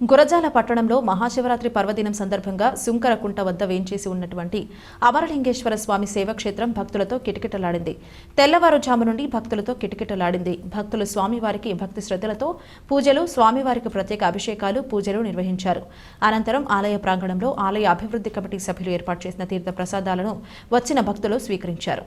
గురజాల పట్టణంలో మహాశివరాత్రి పర్వదినం సందర్భంగా శుంకరకుంట వద్ద వేంచేసి ఉన్నటువంటి అమరలింగేశ్వర స్వామి సేవక్షేత్రం భక్తులతో కిటకిటలాడింది. తెల్లవారుజాము నుండి భక్తులతో కిటకిటలాడింది. భక్తులు స్వామివారికి భక్తి శ్రద్ధలతో పూజలు స్వామివారికి ప్రత్యేక అభిషేకాలు పూజలు నిర్వహించారు. అనంతరం ఆలయ ప్రాంగణంలో ఆలయ అభివృద్ధి కమిటీ సభ్యులు ఏర్పాటు చేసిన తీర్థ ప్రసాదాలను వచ్చిన భక్తులు స్వీకరించారు.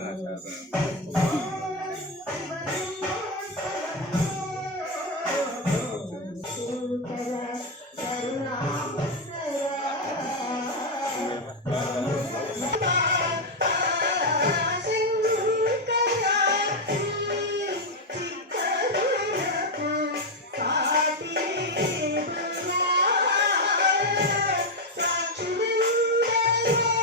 Hey.